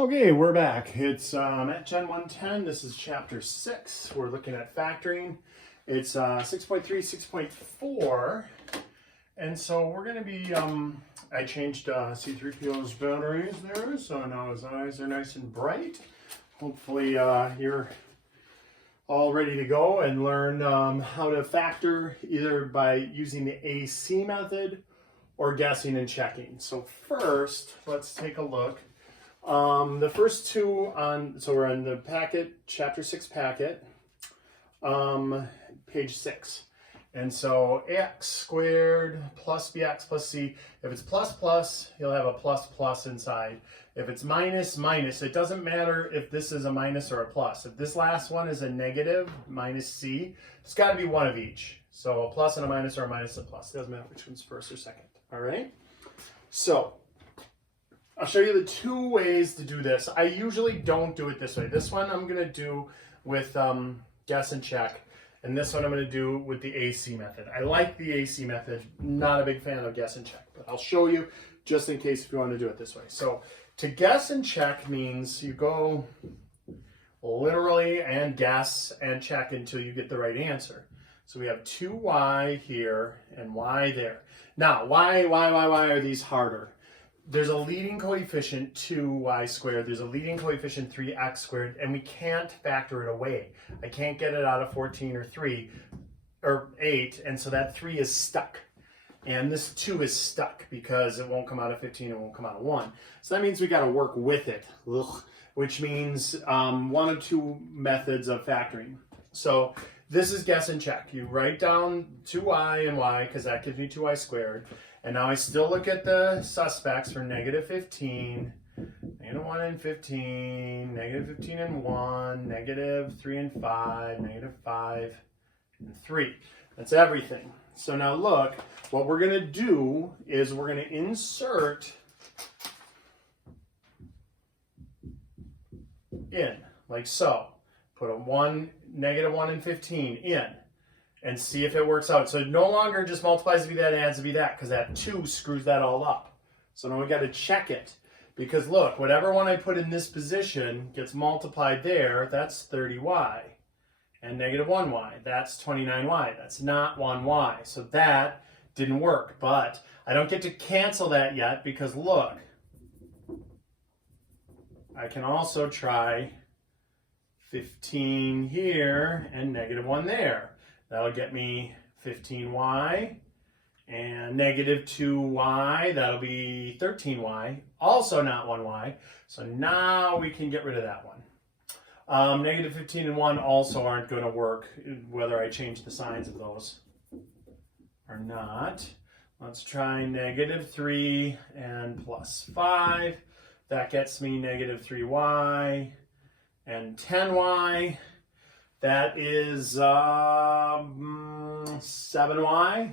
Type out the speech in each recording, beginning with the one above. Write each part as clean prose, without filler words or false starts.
Okay, we're back. It's Matgen110. This is chapter 6. We're looking at factoring. It's 6.3, 6.4. And so we're going to be, I changed C3PO's batteries there, so now his eyes are nice and bright. Hopefully you're all ready to go and learn how to factor either by using the AC method or guessing and checking. So first, let's take a look. The first two so we're in the packet, chapter 6 packet, page 6. And so x squared plus bx plus c, if it's plus plus, you'll have a plus plus inside. If it's minus minus, it doesn't matter if this is a minus or a plus. If this last one is a negative, minus c, it's got to be one of each. So a plus and a minus or a minus and a plus. It doesn't matter which one's first or second. All right? So I'll show you the two ways to do this. I usually don't do it this way. This one I'm going to do with guess and check. And this one I'm going to do with the AC method. I like the AC method. Not a big fan of guess and check. But I'll show you just in case if you want to do it this way. So to guess and check means you go literally and guess and check until you get the right answer. So we have 2y here and y there. Now, why are these harder? There's a leading coefficient 2y squared, there's a leading coefficient 3x squared, and we can't factor it away. I can't get it out of 14 or 3 or 8, and so that 3 is stuck. And this 2 is stuck because it won't come out of 15, it won't come out of 1. So that means we got to work with it, which means one of two methods of factoring. So this is guess and check. You write down 2y and y because that gives me 2y squared. And now I still look at the suspects for negative 15, negative 1 and 15, negative 15 and 1, negative 3 and 5, negative 5 and 3. That's everything. So now look, what we're going to do is we're going to insert in, like so. Put a 1, negative 1 and 15 in. And see if it works out. So it no longer just multiplies to be that, adds to be that, because that 2 screws that all up. So now we got to check it. Because look, whatever one I put in this position gets multiplied there, that's 30y. And negative 1y, that's 29y. That's not 1y. So that didn't work. But I don't get to cancel that yet because look, I can also try 15 here and negative 1 there. That'll get me 15y, and negative 2y, that'll be 13y, also not 1y. So now we can get rid of that one. Negative 15 and 1 also aren't going to work, whether I change the signs of those or not. Let's try negative 3 and plus 5. That gets me negative 3y and 10y. That is 7y,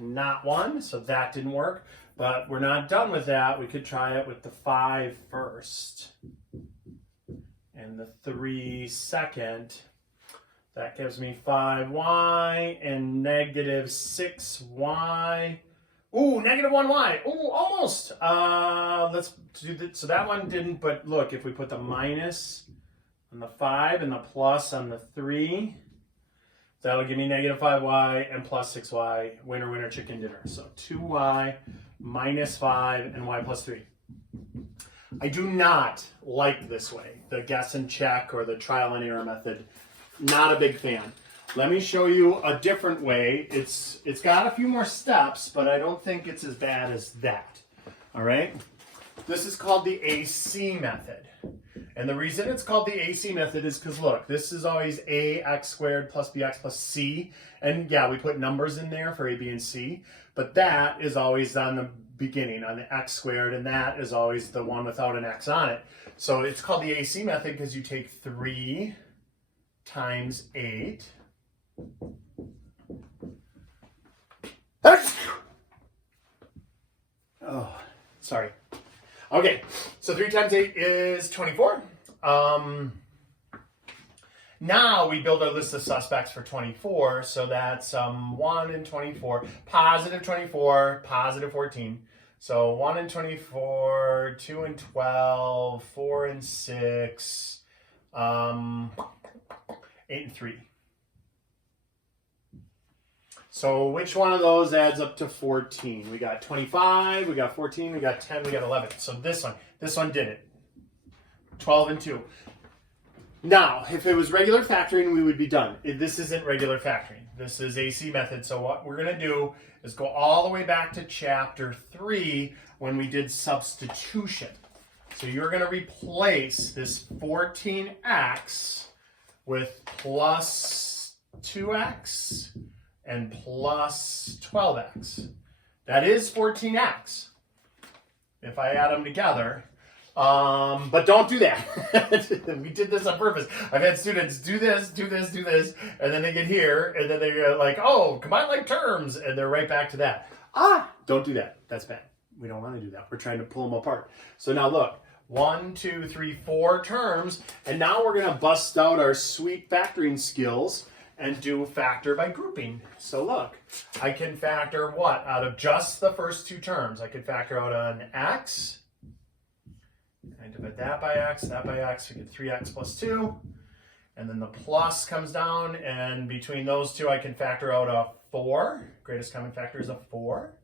not 1, so that didn't work. But we're not done with that. We could try it with the 5 first and the 3 second. That gives me 5y and negative 6y. Ooh, negative 1y. Ooh, almost. Let's do that. So that one didn't, but look, if we put the minus on the 5 and the plus on the 3, that'll give me negative 5y and plus 6y, winner, winner, chicken dinner. So 2y minus 5 and y plus 3. I do not like this way, the guess and check or the trial and error method. Not a big fan. Let me show you a different way. It's got a few more steps, but I don't think it's as bad as that. All right? This is called the AC method. And the reason it's called the AC method is because, look, this is always ax squared plus bx plus c. And, yeah, we put numbers in there for a, b, and c. But that is always on the beginning, on the x squared, and that is always the one without an x on it. So it's called the AC method because you take 3 times 8. Oh, sorry. Okay, so 3 times 8 is 24. Now we build our list of suspects for 24, so that's 1 and 24, positive 24, positive 14. So 1 and 24, 2 and 12, 4 and 6, 8 and 3. So which one of those adds up to 14? We got 25, we got 14, we got 10, we got 11. So this one did it. 12 and 2. Now, if it was regular factoring, we would be done. This isn't regular factoring. This is AC method. So what we're going to do is go all the way back to chapter 3 when we did substitution. So you're going to replace this 14x with plus 2x and plus 12x. That is 14x if I add them together. But don't do that. We did this on purpose. I've had students do this, and then they get here, and then they're like, oh, combine like terms, and they're right back to that. Don't do that. That's bad. We don't want to do that. We're trying to pull them apart. So now look, 1, 2, 3, 4 terms, and now we're going to bust out our sweet factoring skills and do factor by grouping. So look, I can factor what? Out of just the first 2 terms. I could factor out an x. I divide that by x, we get 3x plus 2. And then the plus comes down, and between those two I can factor out a 4. Greatest common factor is a 4.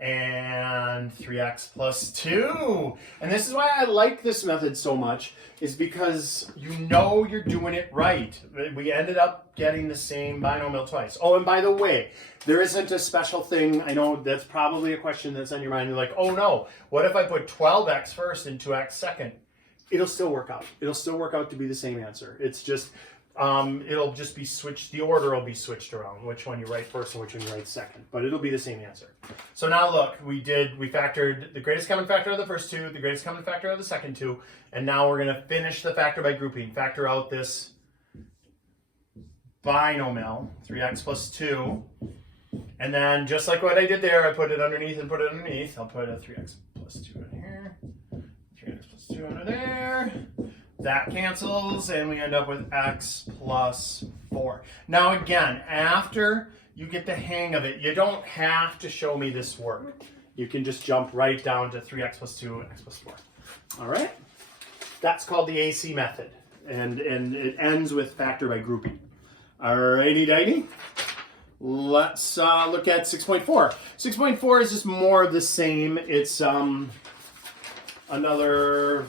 And 3x plus 2. And this is why I like this method so much, is because you know you're doing it right. We ended up getting the same binomial twice. Oh, and by the way, there isn't a special thing. I know that's probably a question that's on your mind. You're like, oh no, what if I put 12x first and 2x second? It'll still work out. It'll still work out to be the same answer. It's just, it'll just be switched. The order will be switched around, which one you write first and which one you write second. But it'll be the same answer. So now look, we factored the greatest common factor of the first 2, the greatest common factor of the second 2, and now we're going to finish the factor by grouping. Factor out this binomial, 3x plus 2. And then just like what I did there, I put it underneath and put it underneath. I'll put a 3x plus 2 in here, 3x plus 2 under there. That cancels, and we end up with x plus 4. Now again, after you get the hang of it, you don't have to show me this work. You can just jump right down to 3x plus 2, x plus 4. All right? That's called the AC method, and it ends with factor by grouping. All righty-dighty. Let's look at 6.4. 6.4 is just more of the same. It's another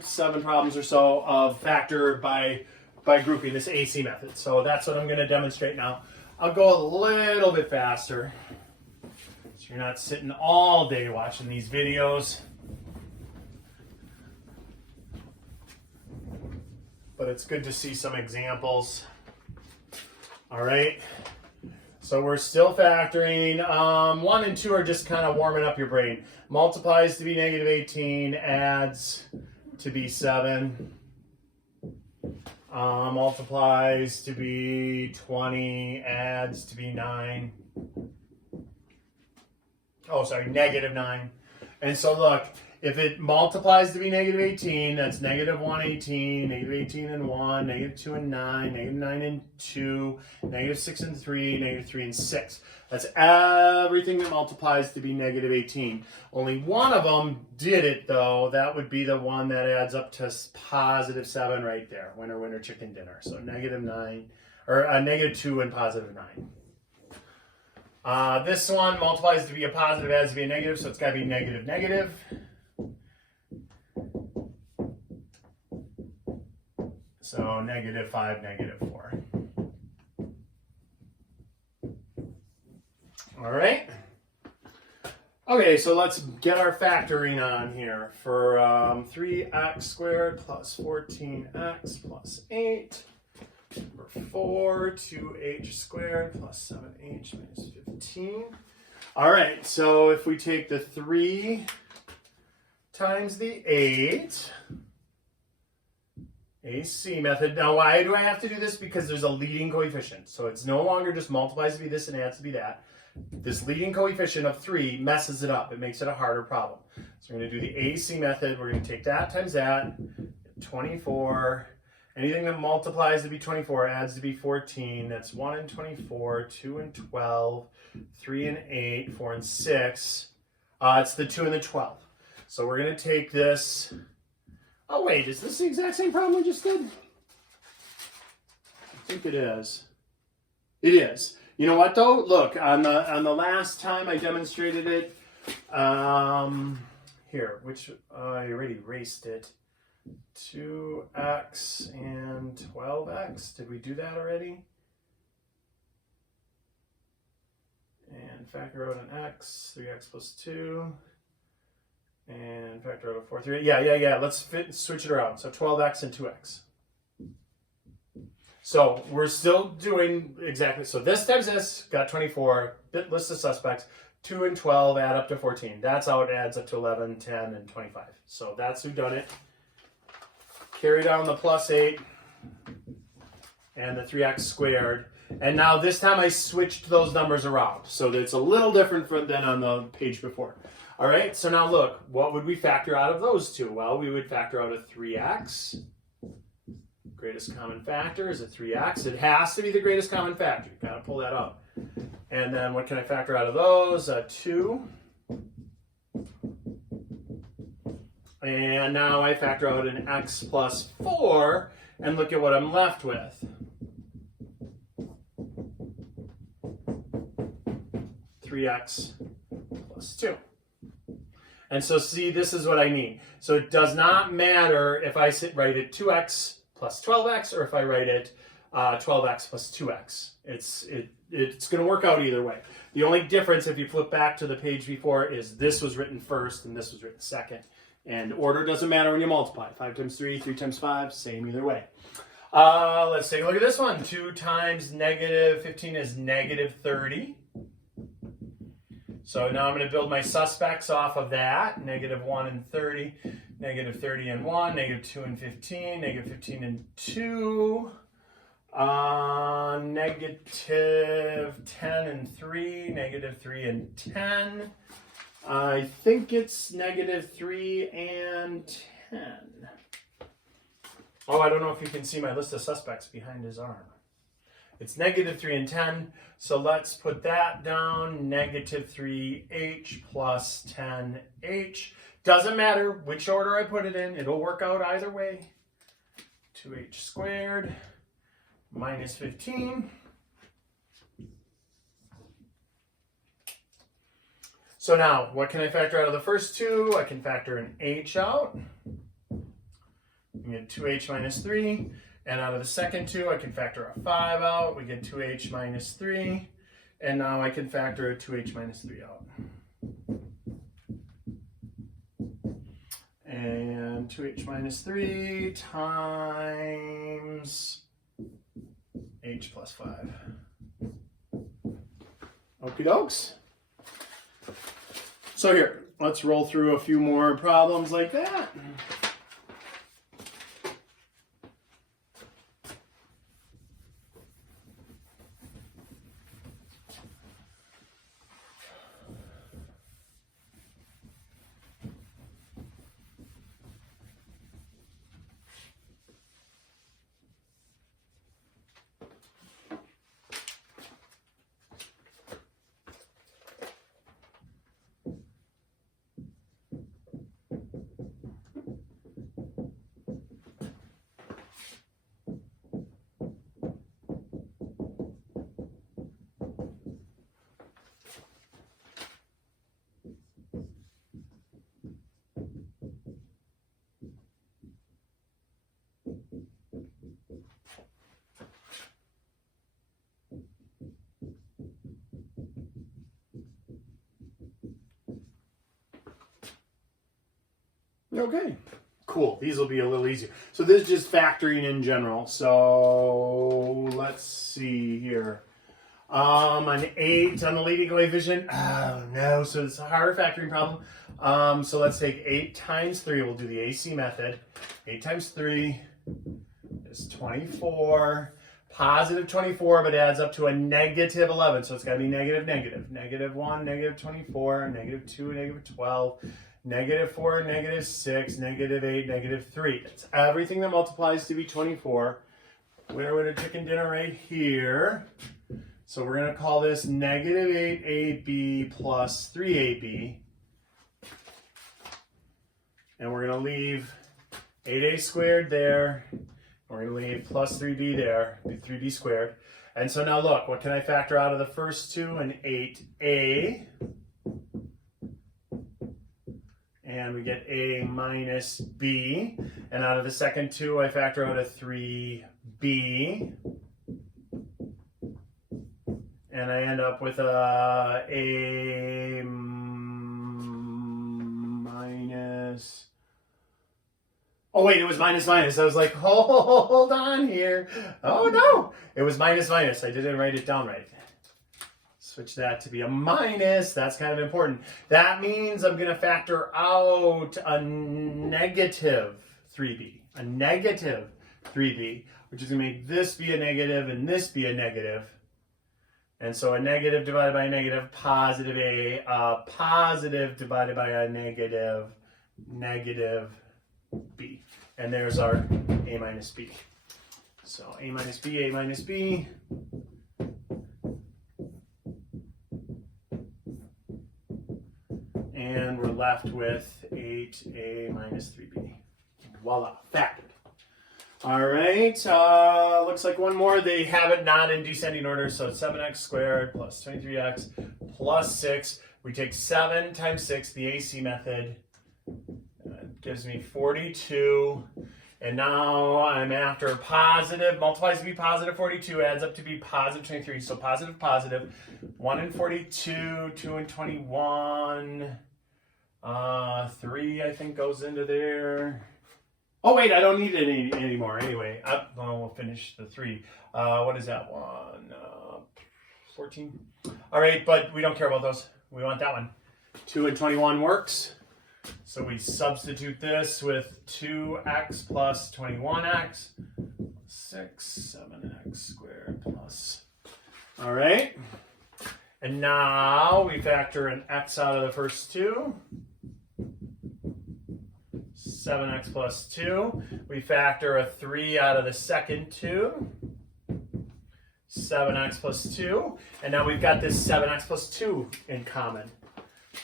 7 problems or so of factor by grouping, this AC method. So that's what I'm going to demonstrate now. I'll go a little bit faster so you're not sitting all day watching these videos. But it's good to see some examples. All right. So we're still factoring. 1 and 2 are just kind of warming up your brain. Multiplies to be negative 18, adds to be 7. Multiplies to be 20, adds to be 9. Oh, sorry, negative 9. And so look, if it multiplies to be negative 18, that's negative 118, negative 18 and 1, negative 2 and 9, negative 9 and 2, negative 6 and 3, negative 3 and 6. That's everything that multiplies to be negative 18. Only one of them did it, though. That would be the one that adds up to positive 7 right there. Winner, winner, chicken dinner. So negative 9, or negative 2 and positive 9. This one multiplies to be a positive, adds to be a negative, so it's got to be negative, negative. So negative 5, negative 4. All right. Okay, so let's get our factoring on here. For 3x squared plus 14x plus 8. Number 4, 2h squared plus 7h minus 15. All right, so if we take the 3 times the 8, AC method. Now, why do I have to do this? Because there's a leading coefficient. So it's no longer just multiplies to be this and adds to be that. This leading coefficient of 3 messes it up. It makes it a harder problem. So we're going to do the AC method. We're going to take that times that, 24. Anything that multiplies to be 24 adds to be 14. That's 1 and 24, 2 and 12, 3 and 8, 4 and 6. It's the 2 and the 12. So we're going to take this. Oh, wait, is this the exact same problem we just did? I think it is. It is. You know what, though? Look, on the last time I demonstrated it, here, which I already erased it. 2x and 12x. Did we do that already? And factor out an x, 3x plus 2. And factor out a 4, 3. Yeah. Let's switch it around. So 12x and 2x. So we're still doing exactly. So this times this got 24. Bit list of suspects. 2 and 12 add up to 14. That's how it adds up to 11, 10, and 25. So that's who done it. Carry down the plus 8 and the 3x squared. And now this time I switched those numbers around. So that it's a little different than on the page before. All right, so now look, what would we factor out of those two? Well, we would factor out a 3x. Greatest common factor is a 3x. It has to be the greatest common factor. You gotta pull that out. And then what can I factor out of those? A 2. And now I factor out an x plus 4, and look at what I'm left with. 3x plus 2. And so see, this is what I need. So it does not matter if I write it 2x plus 12x or if I write it 12x plus 2x. It's going to work out either way. The only difference if you flip back to the page before is this was written first and this was written second. And order doesn't matter when you multiply. 5 times 3, 3 times 5, same either way. Let's take a look at this one. 2 times negative 15 is negative 30. So now I'm going to build my suspects off of that. Negative 1 and 30, negative 30 and 1, negative 2 and 15, negative 15 and 2, negative 10 and 3, negative 3 and 10. I think it's negative 3 and 10. Oh, I don't know if you can see my list of suspects behind his arm. It's negative 3 and 10, so let's put that down. Negative 3h plus 10h. Doesn't matter which order I put it in, it'll work out either way. 2h squared minus 15. So now, what can I factor out of the first two? I can factor an h out. We get 2h minus 3. And out of the second two, I can factor a 5 out. We get 2h minus 3. And now I can factor a 2h minus 3 out. And 2h minus 3 times h plus 5. Okie dokes. So here, let's roll through a few more problems like that. Okay, cool. These will be a little easier. So this is just factoring in general. So let's see here. An 8 on the leading coefficient. Oh no, so it's a harder factoring problem. So let's take 8 times 3. We'll do the AC method. 8 times 3 is 24. Positive 24, but adds up to a negative 11. So it's got to be negative, negative. Negative 1, negative 24, negative 2, negative 12. Negative 4, negative 6, negative 8, negative 3. It's everything that multiplies to be 24. Winner, winner, chicken dinner right here. So we're going to call this negative 8ab plus 3ab. And we're going to leave 8a squared there. We're going to leave plus 3b there, be 3b squared. And so now look, what can I factor out of the first two? An 8a. And we get a minus b. And out of the second two, I factor out a 3b. And I end up with a minus. Oh wait, it was minus minus. I was like, hold on here. Oh no, it was minus minus. I didn't write it down right. Switch that to be a minus. That's kind of important. That means I'm going to factor out a negative 3b. A negative 3b, which is going to make this be a negative and this be a negative. And so a negative divided by a negative, positive a positive divided by a negative, negative b. And there's our a minus b. So a minus b, a minus b. And we're left with 8a minus 3b. Voila, factored. All right, looks like one more. They have it not in descending order, so it's 7x squared plus 23x plus 6. We take 7 times 6, the AC method. Gives me 42. And now I'm after positive, multiplies to be positive 42, adds up to be positive 23. So positive, positive. 1 and 42, 2 and 21. 3, I think, goes into there. Oh, wait, I don't need it anymore. Anyway, we'll finish the 3. What is that one? 14. All right, but we don't care about those. We want that one. 2 and 21 works. So we substitute this with 2x plus 21x, 6, 7x squared plus. All right. And now we factor an x out of the first two. 7x plus 2. We factor a 3 out of the second two. 7x plus 2. And now we've got this 7x plus 2 in common.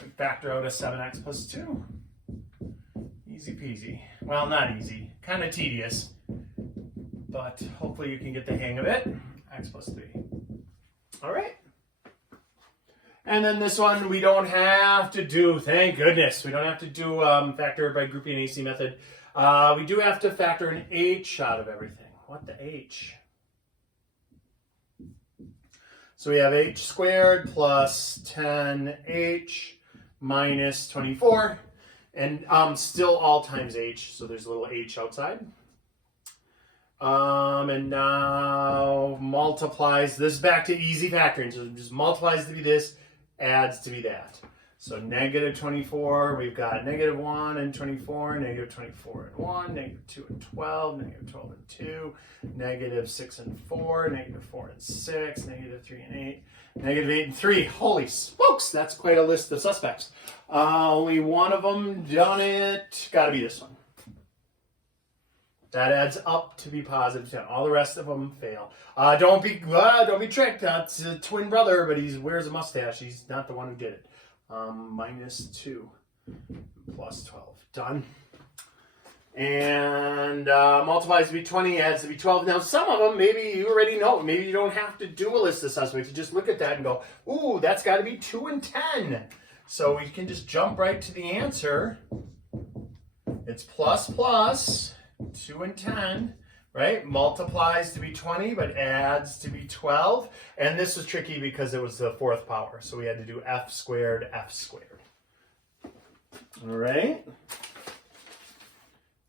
We factor out a 7x plus 2. Easy peasy. Well, not easy. Kind of tedious. But hopefully you can get the hang of it. X plus 3. All right. And then this one we don't have to do, thank goodness, we don't have to do factor by grouping AC method. We do have to factor an h out of everything. What the h? So we have h squared plus 10h minus 24. And still all times h, so there's a little h outside. And now multiplies this back to easy factoring. So it just multiplies to be this, adds to be that. So negative 24, we've got negative 1 and 24, negative 24 and 1, negative 2 and 12, negative 12 and 2, negative 6 and 4, negative 4 and 6, negative 3 and 8, negative 8 and 3. Holy smokes, that's quite a list of suspects. Only one of them done it. Got to be this one. That adds up to be positive 10. All the rest of them fail. Don't be tricked. That's a twin brother, but he wears a mustache. He's not the one who did it. Minus 2 plus 12. Done. And multiplies to be 20, adds to be 12. Now, some of them, maybe you already know. Maybe you don't have to do a list of suspects. You just look at that and go, ooh, that's got to be 2 and 10. So we can just jump right to the answer. It's plus plus 2 and 10, right? Multiplies to be 20, but adds to be 12. And this was tricky because it was the fourth power. So we had to do f squared, f squared. All right.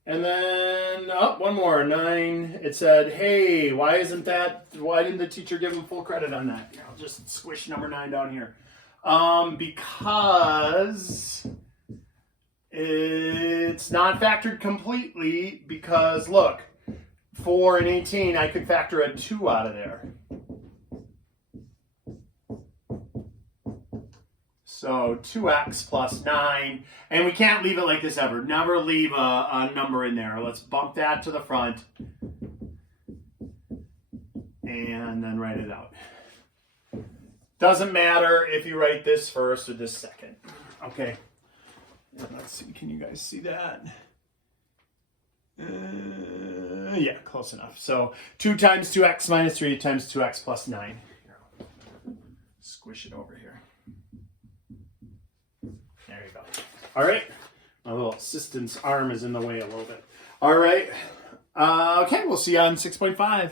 And then, one more, 9. It said, hey, why didn't the teacher give him full credit on that? I'll just squish number 9 down here. Because it's not factored completely because, look, 4 and 18, I could factor a 2 out of there. So 2x plus 9, and we can't leave it like this ever. Never leave a number in there. Let's bump that to the front and then write it out. Doesn't matter if you write this first or this second. Okay. Let's see, can you guys see that? Yeah, close enough. So 2 times 2x minus 3 times 2x plus 9. Squish it over here. There you go. All right. My little assistant's arm is in the way a little bit. All right. Okay, we'll see you on 6.5.